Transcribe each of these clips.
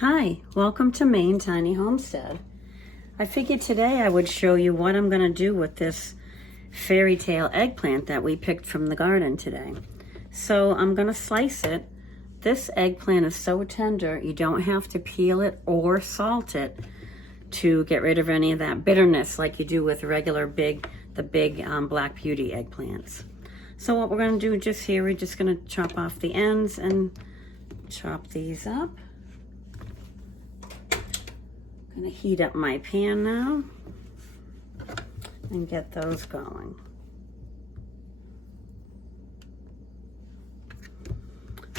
Hi, welcome to Maine Tiny Homestead. I figured today I would show you what I'm going to do with this fairy tale eggplant that we picked from the garden today. So I'm going to slice it. This eggplant is so tender you don't have to peel it or salt it to get rid of any of that bitterness like you do with regular big Black Beauty eggplants. So what we're going to do just here, we're just going to chop off the ends and chop these up. I'm going to heat up my pan now and get those going.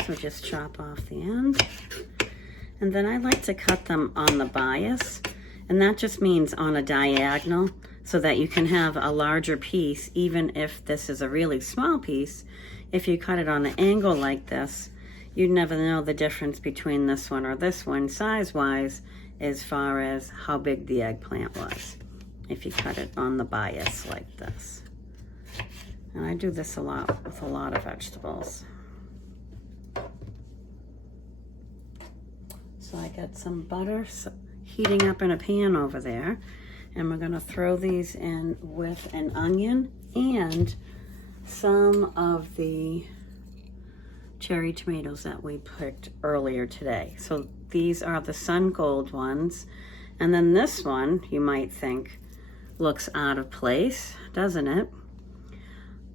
So just chop off the ends. And then I like to cut them on the bias, and that just means on a diagonal so that you can have a larger piece. Even if this is a really small piece, if you cut it on an angle like this, you'd never know the difference between this one or this one size-wise as far as how big the eggplant was if you cut it on the bias like this. And I do this a lot with a lot of vegetables. So I got some butter heating up in a pan over there, and we're going to throw these in with an onion and some of the cherry tomatoes that we picked earlier today. So these are the sun gold ones, and then this one you might think looks out of place, doesn't it?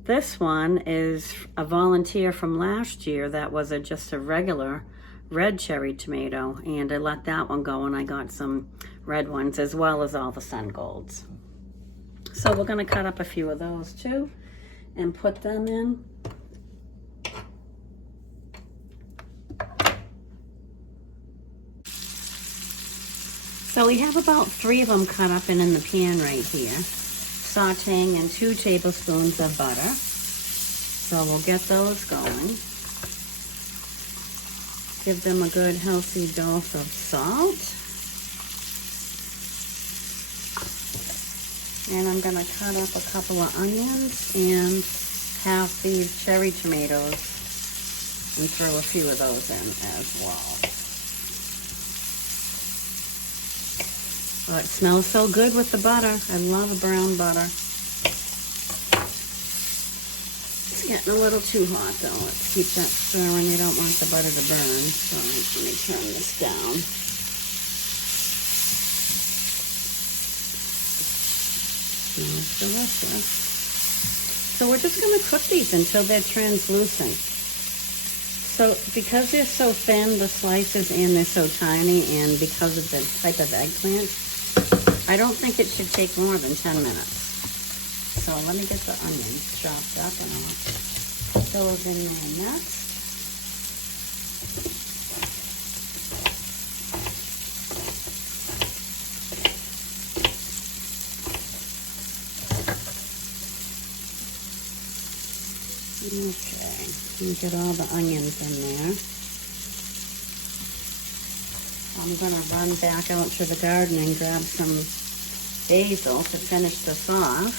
This one is a volunteer from last year that was just a regular red cherry tomato, and I let that one go and I got some red ones as well as all the sun golds. So we're going to cut up a few of those too and put them in. So we have about 3 of them cut up and in the pan right here, sauteing in 2 tablespoons of butter. So we'll get those going. Give them a good healthy dose of salt. And I'm going to cut up a couple of onions and half these cherry tomatoes and throw a few of those in as well. Oh, it smells so good with the butter. I love a brown butter. It's getting a little too hot though. Let's keep that stirring. You don't want the butter to burn. So let me turn this down. Smells delicious. So we're just going to cook these until they're translucent. So because they're so thin, the slices, and they're so tiny, and because of the type of eggplant, I don't think it should take more than 10 minutes. So let me get the onions chopped up and I'll put those in there next. Okay, let me get all the onions in there. I'm going to run back out to the garden and grab some basil to finish this off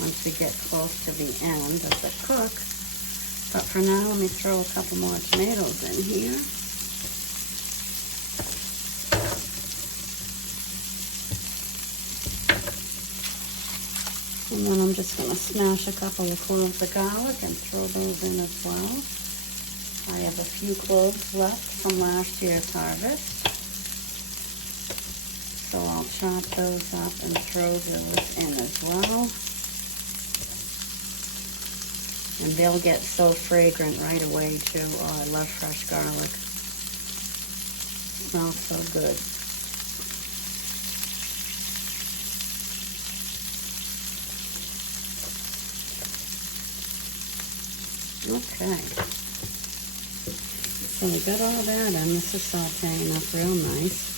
once we get close to the end of the cook. But for now, let me throw a couple more tomatoes in here. And then I'm just going to smash a couple of cloves of garlic and throw those in as well. I have a few cloves left from last year's harvest. So I'll chop those up and throw those in as well. And they'll get so fragrant right away too. Oh, I love fresh garlic. It smells so good. Okay. So we got all that in. This is sauteing up real nice.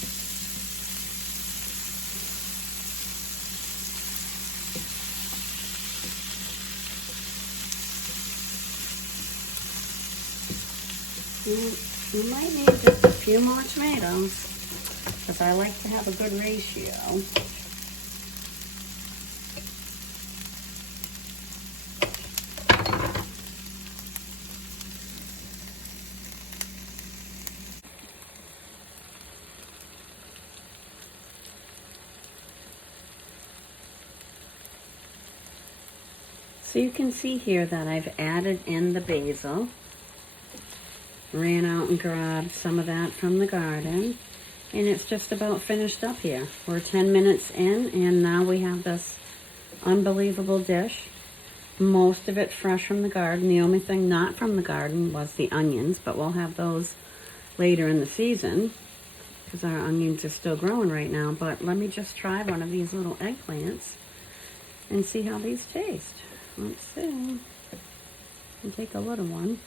You might need just a few more tomatoes because I like to have a good ratio. So you can see here that I've added in the basil. Ran out and grabbed some of that from the garden. And it's just about finished up here. We're 10 minutes in, and now we have this unbelievable dish. Most of it fresh from the garden. The only thing not from the garden was the onions, but we'll have those later in the season because our onions are still growing right now. But let me just try one of these little eggplants and see how these taste. Let's see. I'll take a little one.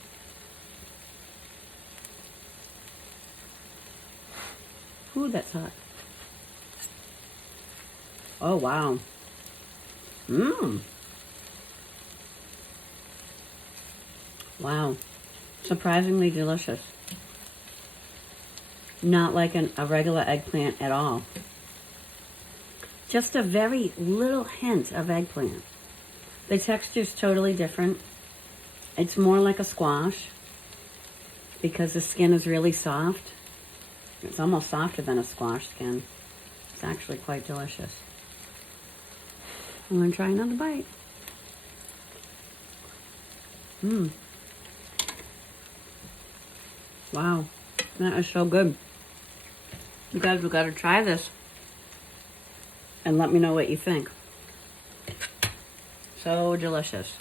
Ooh, that's hot. Oh, wow. Mmm. Wow. Surprisingly delicious. Not like a regular eggplant at all. Just a very little hint of eggplant. The texture's totally different. It's more like a squash because the skin is really soft. It's almost softer than a squash skin. It's actually quite delicious. I'm going to try another bite. Mmm. Wow. That is so good. You guys have got to try this and let me know what you think. So delicious.